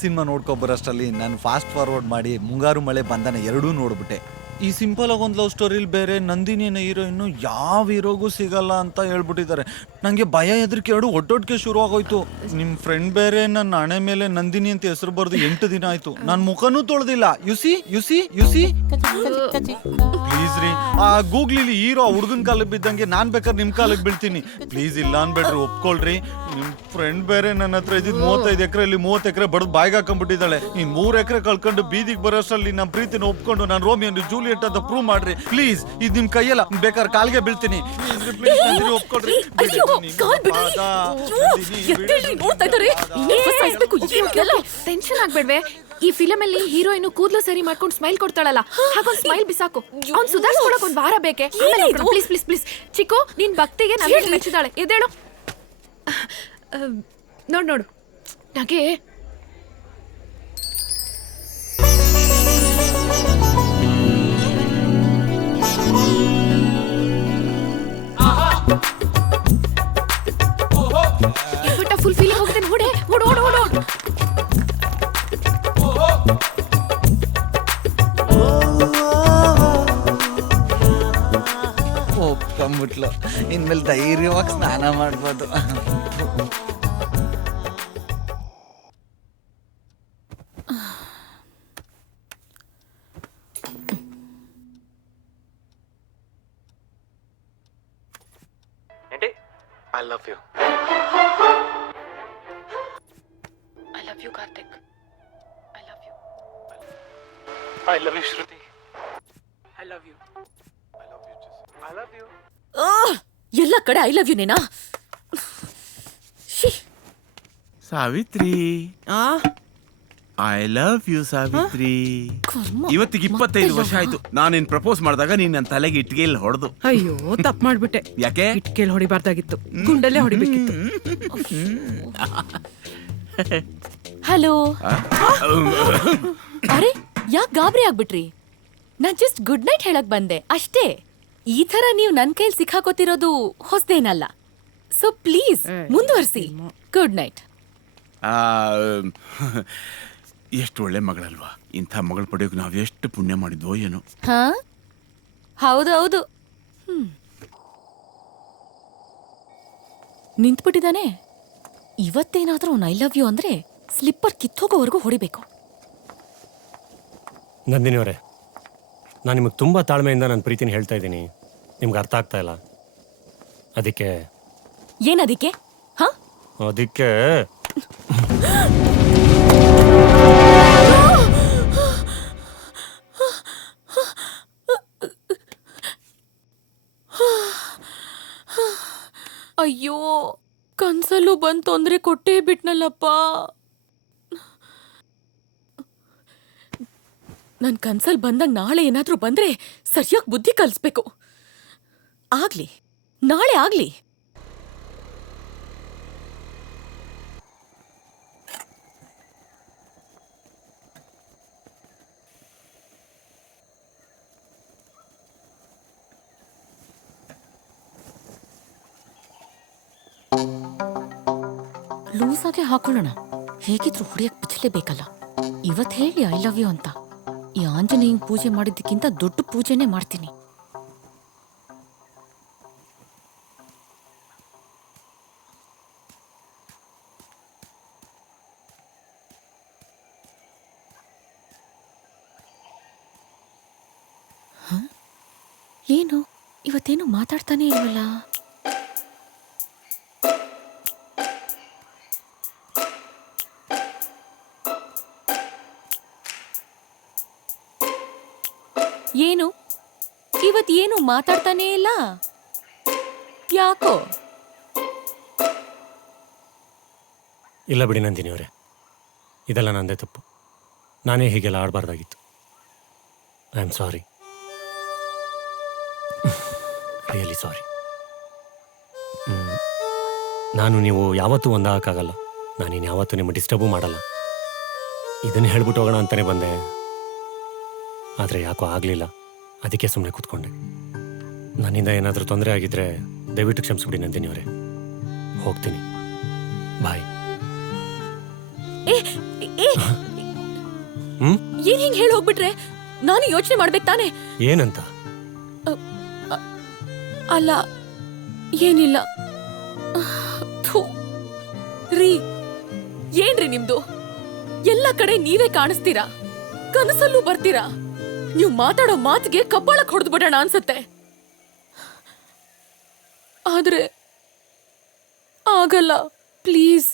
Cinema ನೋಡ್ಕೊಬರೋಷ್ಟರಲ್ಲಿ ನಾನು fast forward ಮಾಡಿ ಮುಂಗಾರು ಮಳೆ ಬಂಧನ ಎರಡೂ ನೋಡ್ಬಿಟ್ಟೆ. ಈ ಸಿಂಪಲ್ ಆಗಿ ಒಂದು ಲವ್ ಸ್ಟೋರಿಲಿ ಬೇರೆ ನಂದಿನಿನ ಹೀರೋಯಿನ್ನು ಯಾವ ಹೀರೋಗೂ ಸಿಗಲ್ಲ ಅಂತ ಹೇಳ್ಬಿಟ್ಟಿದ್ದಾರೆ. ನನಗೆ ಭಯ ಹೆದರಿಕೆ ಎರಡು ಒಟ್ಟೊಟ್ಟಿಗೆ ಶುರು ಆಗೋಯ್ತು. ನಿಮ್ಮ ಫ್ರೆಂಡ್ ಬೇರೆ ನನ್ನ ಹಣೆ ಮೇಲೆ ನಂದಿನಿ ಅಂತ ಹೆಸರು ಬರೆದು 8 ದಿನ ಆಯ್ತು. ನಾನು ಮುಖನೂ ತೊಳೆದಿಲ್ಲ. ಯುಸಿ ಪ್ಲೀಸ್ ರೀ, ಆ ಗೂಗ್ಲಿಲಿ ಹೀರೋ ಹುಡುಗನ ಕಾಲಕ್ಕೆ ಬಿದ್ದಂಗೆ ನಾನ್ ಬೇಕಾದ್ರೆ ನಿಮ್ ಕಾಲಕ್ಕೆ ಬೀಳ್ತೀನಿ. ಪ್ಲೀಸ್ ಇಲ್ಲ ಅನ್ಬೇಡ್ರಿ, ಒಪ್ಕೊಳ್ರಿ. ನಿಮ್ ಫ್ರೆಂಡ್ ಬೇರೆ ನನ್ನ ಹತ್ರ ಇದ್ದಿದ್ದು 35 ಎಕರೆಯಲ್ಲಿ 30 ಎಕರೆ ಬಡದ್ ಬಾಯಿಗೆ ಹಾಕೊಂಡ್ಬಿಟ್ಟಿದ್ದಾಳೆ. ಈ 3 ಎಕರೆ ಕಳ್ಕೊಂಡು ಬೀದಿಗೆ ಬರೋಷ್ಟರಲ್ಲಿ ನಮ್ಮ ಪ್ರೀತಿನ ಒಪ್ಕೊಂಡು ನಾನು ರೋಮಿಯೋ ಜೂಲಿಯಟ್ ಅಂತ ಪ್ರೂವ್ ಮಾಡ್ರಿ ಪ್ಲೀಸ್. ಇದು ನಿಮ್ ಕೈಯಲ್ಲ, ಬೇಕಾದ್ರೆ ಕಾಲ್ಗೆ ಬೀಳ್ತೀನಿ. ಒಪ್ಕೊಳ್ರಿ. ಟೆನ್ಷನ್ ಆಗ್ಬೇಡ್ವೆ. ಈ ಫಿಲಮ್ ಅಲ್ಲಿ ಹೀರೋಯಿನ್ ಕೂದಲು ಸರಿ ಮಾಡ್ಕೊಂಡು ಸ್ಮೈಲ್ ಕೊಡ್ತಾಳಲ್ಲ, ಹಾಗೊಂದ್ ಸ್ಮೈಲ್ ಬಿಸಾಕು. ಅವ್ನ್ ಸುಧಾರಿಸ್ಕೊಳಕ್ ಒಂದ್ ವಾರ ಬೇಕೆ. ಪ್ಲೀಸ್ ಪ್ಲೀಸ್ ಪ್ಲೀಸ್ ಚಿಕ್ಕು, ನಿನ್ ಭಕ್ತಿಗೆ ನಾನು ಮೆಚ್ಚಿದಾಳೆ. ಎದ್ದೇಳು. ನೋಡು ನನಗೆ ಫುಲ್ ಫೀಲಿಂಗ್ ಹೋಗ್ತೇನೆ. ಓಡು ಒಪ್ಕೊಂಬಿಟ್ಲು. ಇನ್ಮೇಲೆ ಧೈರ್ಯವಾಗಿ ಸ್ನಾನ ಮಾಡ್ಬೋದು. I love you. I love you Karthik. I love you. I love you Shruti. I love you. I love you Jesse. I love you. ಎಲ್ಲ ಕಡೆ ಐ ಲವ್ ಯು ನೇನಾ? Savitri, I love you Savitri. ಇವತ್ತಿಗೆ 25 ವರ್ಷ ಆಯ್ತು ನಾನೇನ್ ಪ್ರಪೋಸ್ ಮಾಡಿದಾಗ ನೀನ್ ನನ್ನ ತಲೆಗೆ ಇಟ್ಗೆಯಲ್ಲಿ ಹೊಡೆದು. ಅಯ್ಯೋ ತಪ್ಪು ಮಾಡ್ಬಿಟ್ಟೆ. ಯಾಕೆ? ಇಟ್ಕೆಲ್ ಹೊಡಿಬಾರ್ದಾಗಿತ್ತು, ಗುಂಡಲ್ಲೇ ಹೊಡಿಬೇಕಿತ್ತು. ಹಲೋ. ಅರೆ ಯಾಕೆ ಗಾಬರಿ ಆಗ್ಬಿಟ್ರಿ? ನಾನ್ ಜಸ್ಟ್ ಗುಡ್ ನೈಟ್ ಹೇಳಕ್ ಬಂದೆ ಅಷ್ಟೇ. ಈ ತರ ನೀವು ನನ್ ಕೈಲಿ ಸಿಕ್ಕಾಕೋತಿರೋದು ಹೊಸದೇನಲ್ಲ. ಸೊ ಪ್ಲೀಸ್ ಮುಂದುವರಿಸಿ. Good night. ಎಷ್ಟು ಒಳ್ಳೆ ಮಗಳಲ್ವಾ? ಇಂಥ ಮಗಳು ಪಡೆಯೋಕೆ ನಾವ್ ಎಷ್ಟು ಪುಣ್ಯ ಮಾಡಿದ್ವೋ ಏನೋ. ಹಾ ಹೌದು. ನಿಂತ್ಬಿಟ್ಟಿದ್ದಾನೆ. ಇವತ್ತೇನಾದ್ರೂ ಐ ಲವ್ ಯು ಅಂದ್ರೆ ಸ್ಲಿಪ್ಪರ್ ಕಿತ್ತೋಗೋವರೆಗೂ ಹೊಡಿಬೇಕು. ನಂದಿನಿ ಅವರೇ, ನಾನು ನಿಮಗೆ ತುಂಬ ತಾಳ್ಮೆಯಿಂದ ನನ್ನ ಪ್ರೀತಿನ ಹೇಳ್ತಾ ಇದ್ದೀನಿ. ನಿಮ್ಗೆ ಅರ್ಥ ಆಗ್ತಾ ಇಲ್ಲ. ಅದಕ್ಕೆ ಏನದಕ್ಕೆ? ಹಾ ಅದಕ್ಕೆ ಅಯ್ಯೋ, ಕನ್ಸಲ್ಲೂ ಬಂದ್ ತೊಂದ್ರೆ ಕೊಟ್ಟೇ ಬಿಟ್ನಲ್ಲಪ್ಪ. ನನ್ ಕನ್ಸಲ್ ಬಂದಾಗ ನಾಳೆ ಏನಾದ್ರೂ ಬಂದ್ರೆ ಸರಿಯಾಗಿ ಬುದ್ಧಿ ಕಲಿಸ್ಬೇಕು. ಆಗ್ಲಿ, ನಾಳೆ ಆಗ್ಲಿ. ಲೂಸಾಗೆ ಹಾಕೊಳ್ಳೋಣ. ಹೇಗಿದ್ರು ಹೊಡಿಯಕ್ ಬಿಚ್ಚಲೇಬೇಕಲ್ಲ. ಇವತ್ ಹೇಳಿ ಐ ಲವ್ ಯು ಅಂತ. ಈ ಆಂಜನೇಯನ್ ಪೂಜೆ ಮಾಡಿದ್ದಕ್ಕಿಂತ ದೊಡ್ಡ ಪೂಜೆನೇ ಮಾಡ್ತೀನಿ. ಏನು ಇವತ್ತೇನು ಮಾತಾಡ್ತಾನೆ ಇಲ್ವಲ್ಲ? ಏನು ಇವತ್ತೇನು ಮಾತಾಡ್ತಾನೇ ಇಲ್ಲ? ಯಾಕೋ? ಇಲ್ಲ ಬಿಡಿ ನಂದಿನಿ ಅವರೇ, ಇದೆಲ್ಲ ನಂದೇ ತಪ್ಪು. ನಾನೇ ಹೀಗೆಲ್ಲ ಆಡಬಾರ್ದಾಗಿತ್ತು. I am sorry, really sorry. ನಾನು ನೀವು ಯಾವತ್ತೂ ಒಂದಾಗಕ್ಕಾಗಲ್ಲ. ನಾನಿನ್ನು ಯಾವತ್ತೂ ನಿಮ್ಮ ಡಿಸ್ಟರ್ಬು ಮಾಡಲ್ಲ. ಇದನ್ನು ಹೇಳ್ಬಿಟ್ಟು ಹೋಗೋಣ ಅಂತಲೇ ಬಂದೆ, ಆದರೆ ಯಾಕೋ ಆಗಲಿಲ್ಲ. ಅದಕ್ಕೆ ಸುಮ್ಮನೆ ಕೂತ್ಕೊಂಡೆ. ನನ್ನಿಂದ ಏನಾದರೂ ತೊಂದರೆ ಆಗಿದ್ರೆ ದಯವಿಟ್ಟು ಕ್ಷಮಿಸ್ಬಿಡಿ ನಂದಿನಿ ಅವರೇ. ಹೋಗ್ತೀನಿ, ಬಾಯ್. ಏ ಏ ಹ್ಮ್ ಏನ್ ಹಿಂಗ್ ಹೇಳಿ ಹೋಗ್ಬಿಟ್ರೆ ನಾನು ಯೋಚನೆ ಮಾಡ್ಬೇಕು ತಾನೆ. ಏನಂತ? ಅಲ್ಲ ಏನಿಲ್ಲ. ಥು. ರೀ ಏನ್ರಿ ನಿಮ್ದು? ಎಲ್ಲ ಕಡೆ ನೀವೇ ಕಾಣಿಸ್ತೀರಾ, ಕನಸಲ್ಲೂ ಬರ್ತೀರಾ. ನೀವು ಮಾತಾಡೋ ಮಾತಿಗೆ ಕಬ್ಬಾಳಕ್ ಹೊಡೆದು ಬಿಡೋಣ ಅನ್ಸತ್ತೆ. ಆದ್ರೆ ಆಗಲ್ಲ. ಪ್ಲೀಸ್,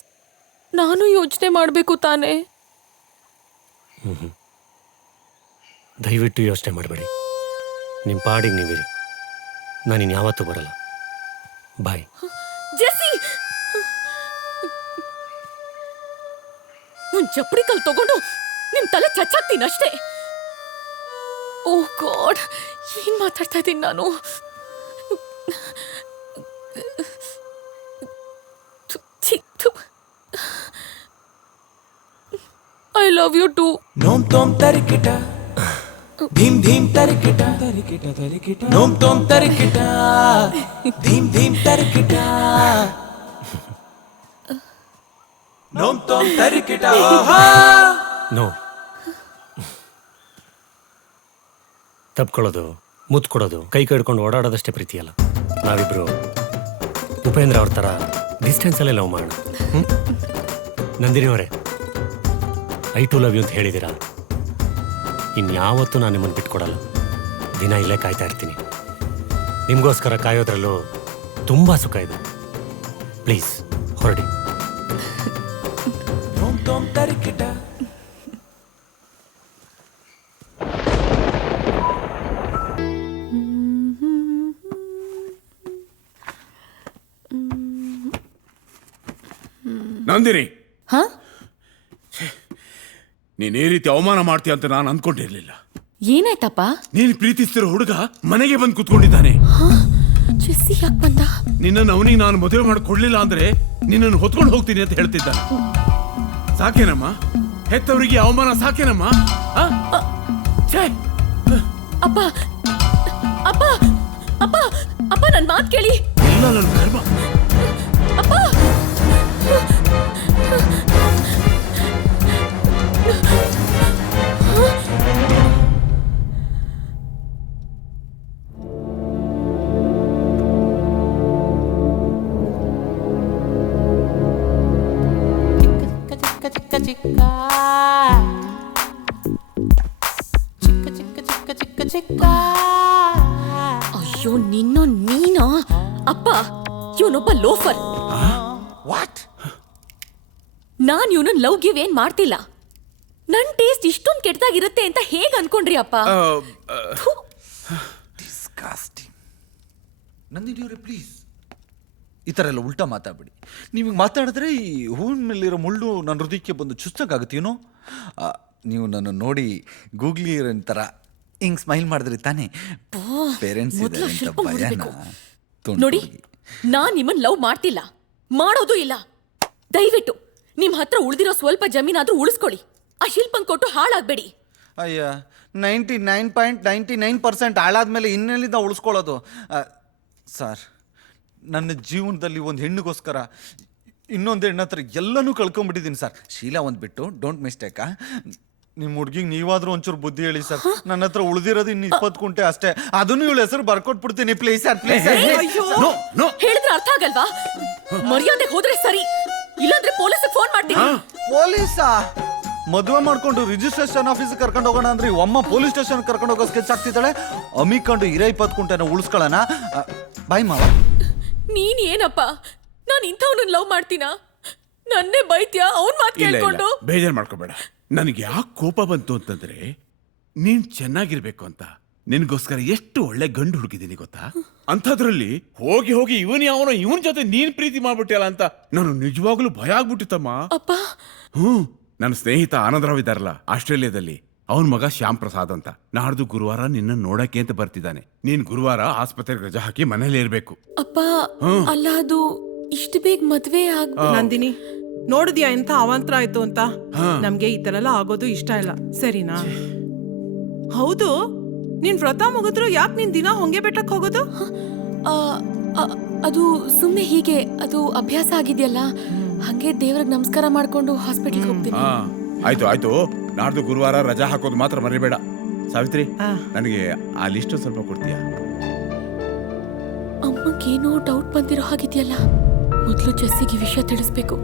ನಾನು ಯೋಚನೆ ಮಾಡ್ಬೇಕು ತಾನೆ. ದಯವಿಟ್ಟು ಯೋಚನೆ ಮಾಡಬೇಡಿ. ನಿಮ್ಮ ಪಾಡಿಗೆ ನೀವಿರಿ. ನಾನಿನ್ ಯಾವತ್ತೂ ಬರಲ್ಲ. ಬಾಯ್. ಜೆಸ್ಸಿ, ಒಂದ್ ಚಪ್ಪಡಿ ಕಲ್ ತಗೊಂಡು ನಿಮ್ ತಲೆ ಚಚ್ಚಾಕ್ತೀನಿ ಅಷ್ಟೇ. ಓ ಗಾಡ್, ಏನ್ ಮಾತಾಡ್ತಾ ಇದ್ದೀನಿ ನಾನು? I love you too. ನೋಮ್ ತೋಮ್ ತರಿಕಿಟ ಧೀಮ್ ಧೀಮ್ ತರಿಕಿಟ ತರಿಕಿಟ ತರಿಕಿಟ ನೋಮ್ ತೋಮ್ ತರಿಕಿಟ ಧೀಮ್ ಧೀಮ್ ತರಿಕಿಟ ನೋಮ್ ತೋಮ್ ತರಿಕಿಟ. ನೋ. ತಪ್ಕೊಳ್ಳೋದು, ಮುತ್ತು ಕೊಡೋದು, ಕೈ ಕಡ್ಕೊಂಡು ಓಡಾಡೋದಷ್ಟೇ ಪ್ರೀತಿ ಅಲ್ಲ. ನಾವಿಬ್ರು ಉಪೇಂದ್ರ ಅವ್ರ ಥರ ಡಿಸ್ಟೆನ್ಸಲ್ಲೇ ಲವ್ ಮಾಡೋಣ. ನಂದಿನಿ ಅವರೇ, ಐ ಟು ಲವ್ ಯು ಅಂತ ಹೇಳಿದ್ದೀರಾ. ಇನ್ಯಾವತ್ತೂ ನಾನು ನಿಮ್ಮನ್ನು ಬಿಟ್ಕೊಡಲ್ಲ. ದಿನ ಇಲ್ಲೇ ಕಾಯ್ತಾ ಇರ್ತೀನಿ. ನಿಮಗೋಸ್ಕರ ಕಾಯೋದ್ರಲ್ಲೂ ತುಂಬ ಸುಖ ಇದೆ. ಪ್ಲೀಸ್ ಹೊರಡಿ. ನೋಮ್ ತೋಮ್ ತರಿಕಿಟ. ನಂದಿನಿ, ಹಾ? ನೀನ್ ಈ ರೀತಿ ಅವಮಾನ ಮಾಡ್ತೀಯ ಅಂತ ನಾನು ಅನ್ಕೊಂಡಿರ್ಲಿಲ್ಲ. ಏನಾಯ್ತಪ್ಪ? ನೀನ್ ಪ್ರೀತಿಸ್ತಿರೋ ಹುಡುಗ ಮನೆಗೆ ಬಂದು ಕುತ್ಕೊಂಡಿದ್ದಾನೆ. ಜೆಸ್ಸಿ ಯಾಕೆ ಬಂದ? ನಿನ್ನನ್ನು ಅವನಿಗೆ ನಾನು ಮದುವೆ ಮಾಡಿಕೊಡ್ಲಿಲ್ಲ ಅಂದ್ರೆ ನಿನ್ನನ್ನು ಹೊತ್ಕೊಂಡು ಹೋಗ್ತೀನಿ ಅಂತ ಹೇಳ್ತಿದ್ದಾನೆ. ಸಾಕೇನಮ್ಮ? ಹೆತ್ತವರಿಗೆ ಅವಮಾನ ಸಾಕೇನಮ್ಮ? ಛೇ! ಅಪ್ಪ ಅಪ್ಪ ಅಪ್ಪ ಅಪ್ಪ, ನನ್ ಮಾತ್ ಕೇಳಿ. ಇಲ್ಲ, ನನ್ನ ಕರ್ಮ. ಅಪ್ಪ, ಅಯ್ಯೋ ನೀನಾ? ಅಪ್ಪ, ಇವನೊಬ್ಬ ಲೋಫರ್. ವಾಟ್? ನಾನ್ ಇವನನ್ನ ಲವ್ ಗಿವ್ ಏನ್ ಮಾಡ್ತಿಲ್ಲ. ನನ್ ಟೇಸ್ಟ್ ಇಷ್ಟೊಂದು ಕೆಟ್ಟದಾಗಿರುತ್ತೆ ಅಂತ ಹೇಗ್ ಅನ್ಕೊಂಡ್ರಿ ಅಪ್ಪ? ಥು. ಡಿಸ್ಕಾಸ್ಟಿಂಗ್. ನಂದಿನಿ ಅವರೇ, ಪ್ಲೀಸ್ ಈ ಥರ ಎಲ್ಲ ಉಲ್ಟಾ ಮಾತಾಡ್ಬಿಡಿ. ನೀವು ಮಾತಾಡಿದ್ರೆ ಈ ಹೂವಿನ ಮೇಲಿರೋ ಮುಳ್ಳು ನನ್ನ ಹೃದಯಕ್ಕೆ ಬಂದು ಚುಚ್ಚಕ್ಕಾಗುತ್ತೇನೋ. ನೀವು ನನ್ನ ನೋಡಿ ಗೂಗ್ಲಿ ಥರ ಹಿಂಗೆ ಸ್ಮೈಲ್ ಮಾಡಿದ್ರಿ ತಾನೇ. ಪೇರೆಂಟ್ಸ್ ಮೊದ್ಲು ಇದ್ದಾರೆ ಶಿಲ್ಪ ಅಂತ ಭಯನ ಮುರಿಬೇಕು. ನೋಡಿ, ನಾನ್ ನಿಮ್ಮನ್ ಲವ್ ಮಾಡ್ತಿಲ್ಲ, ಮಾಡೋದು ಇಲ್ಲ. ದಯವಿಟ್ಟು ನಿಮ್ ಹತ್ರ ಉಳಿದಿರೋ ಸ್ವಲ್ಪ ಜಮೀನಾದ್ರೂ ಉಳಿಸ್ಕೊಳ್ಳಿ. ಆ ಶಿಲ್ಪನ್ ಕೊಟ್ಟು ಹಾಳಾಗ್ಬೇಡಿ. ಅಯ್ಯ, 99.99% ಹಾಳಾದ್ಮೇಲೆ ಇನ್ನೆಲ್ಲಿಂದ ಉಳಿಸ್ಕೊಳ್ಳೋದು? ಸರ್, ನನ್ನ ಜೀವನದಲ್ಲಿ ಒಂದು ಹೆಣ್ಣಿಗೋಸ್ಕರ ಇನ್ನೊಂದು ಹೆಣ್ಣು ಹತ್ರ ಎಲ್ಲನೂ ಕಳ್ಕೊಂಡ್ಬಿಟ್ಟಿದ್ದೀನಿ ಸರ್. ಶೀಲಾ ಒಂದು ಬಿಟ್ಟು, ಡೋಂಟ್ ಮಿಸ್ಟೇಕಾ? ನಿಮ್ಮ ಹುಡುಗಿಗೆ ನೀವಾದ್ರೂ ಒಂಚೂರು ಬುದ್ಧಿ ಹೇಳಿ ಸರ್. ನನ್ನ ಹತ್ರ ಉಳಿದಿರೋದು ಇನ್ನು 20 ಕುಂಟೆ ಅಷ್ಟೇ. ಅದನ್ನು ಇವಳ ಹೆಸರು ಬರ್ಕೊಟ್ಬಿಡ್ತೀನಿ. Please sir, please. ಹೇಳಿದ್ರೆ ಅರ್ಥ ಆಗಲ್ವಾ? ಮರ್ಯಾದೆ ಹೋದ್ರೆ ಸರಿ, ಇಲ್ಲಾಂದ್ರೆ ಪೊಲೀಸ್ ಫೋನ್ ಮಾಡ್ತೀನಿ. ಪೊಲೀಸಾ? ಮದುವೆ ಮಾಡ್ಕೊಂಡು ರಿಜಿಸ್ಟ್ರೇಷನ್ ಆಫೀಸ್ ಕರ್ಕೊಂಡು ಹೋಗೋಣ ಅಂದ್ರೆ ಅಮ್ಮ ಪೊಲೀಸ್ ಸ್ಟೇಷನ್ ಕರ್ಕೊಂಡು ಹೋಗೋ ಸ್ಕೆಚ್ ಆಗ್ತಿದ್ದಾಳೆ. ಅಮ್ಮಿಕೊಂಡು 20 ಕುಂಟೆನ ಉಳಿಸ್ಕೊಳ್ಳೋಣ. ಬಾಯ್ ಮಾವ. ನೀನ್ ಏನಪ್ಪ, ನಾನ್ ಇಂಥವ್ನನ್ನ ಲವ್ ಮಾಡ್ತೀನಾ? ನನ್ನೇ ಬೈತ್ಯಾ ಅವನ್ ಮಾತು ಕೇಳ್ಕೊಂಡು? ಬೇಜಾರು ಮಾಡ್ಕೋಬೇಡ. ನನಗೆ ಯಾಕೆ ಕೋಪ ಬಂತು ಅಂತಂದ್ರೆ, ನೀನ್ ಚೆನ್ನಾಗಿರ್ಬೇಕು ಅಂತ ನಿನ್ಗೋಸ್ಕರ ಎಷ್ಟು ಒಳ್ಳೆ ಗಂಡು ಹುಡುಕಿದ್ದೀನಿ ಗೊತ್ತಾ? ಅಂಥದ್ರಲ್ಲಿ ಹೋಗಿ ಹೋಗಿ ಇವನ್ ಜೊತೆ ನೀನ್ ಪ್ರೀತಿ ಮಾಡ್ಬಿಟ್ಟಿಯಲ್ಲ ಅಂತ ನಾನು ನಿಜವಾಗ್ಲೂ ಭಯ ಆಗ್ಬಿಟ್ಟಿತ್ತಮ್ಮ. ಅಪ್ಪ, ನನ್ನ ಸ್ನೇಹಿತ ಆನಂದರಾವ್ ಇದ್ದಾರಲ್ಲ ಆಸ್ಟ್ರೇಲಿಯಾದಲ್ಲಿ, ಅವನ್ ಮಗ ಶ್ಯಾಮ್ ಪ್ರಸಾದ್ ಅಂತ ನಾಡ್ದು ಗುರುವಾರ ನಿನ್ನ ನೋಡಕ್ಕೆ ಅಂತ ಬರ್ತಿದ್ದಾನೆ. ನೀನ್ ಗುರುವಾರ ಆಸ್ಪತ್ರೆಗೆ ರಜಾ ಹಾಕಿ ಮನೇಲಿ ಇರ್ಬೇಕು. ಅಪ್ಪ, ಅಲ್ಲ ಅದು ಇಷ್ಟು ಬೇಗ ಮದ್ವೆ ನಂದಿನಿ, ನೋಡಿದ್ಯಾ ಎಂತ ಅವಾಂತರ ಆಯ್ತು ಅಂತ? ನಮ್ಗೆ ಈ ತರ ಎಲ್ಲ ಆಗೋದು ಇಷ್ಟ ಇಲ್ಲ, ಸರಿನಾ? ಹೌದು, ನೀನ್ ವ್ರತ ಮುಗಿದ್ರು ಯಾಕೆ ನೀನ್ ದಿನ ಹೊಂಗೆ ಬೆಟ್ಟಕ್ ಹೋಗೋದು? ಅದು ಸುಮ್ನೆ ಹೀಗೆ, ಅದು ಅಭ್ಯಾಸ ಆಗಿದೆಯಲ್ಲ. ಹಂಗೆ ದೇವ್ರಿಗೆ ನಮಸ್ಕಾರ ಮಾಡ್ಕೊಂಡು ಹಾಸ್ಪಿಟಲ್ಗೆ ಹೋಗ್ತೀನಿ. ಹಾ ಆಯ್ತು ಆಯ್ತು, ನಾಡ್ದು ಗುರುವಾರ ರಜಾ ಹಾಕೋದು ಮಾತ್ರ ಮರಿಬೇಡ. ಸಾವಿತ್ರಿ, ನನಗೆ ಆ ಲಿಸ್ಟ್ ಸ್ವಲ್ಪ ಕೊಡ್ತೀಯಾ? ಅಮ್ಮಗೇನೋ ಡೌಟ್ ಬಂದಿರೋ ಹಾಗಿದೆಯಲ್ಲ, ಮೊದಲು ಜೆಸ್ಸಿಗೆ ವಿಷಯ ತಿಳಿಸ್ಬೇಕು.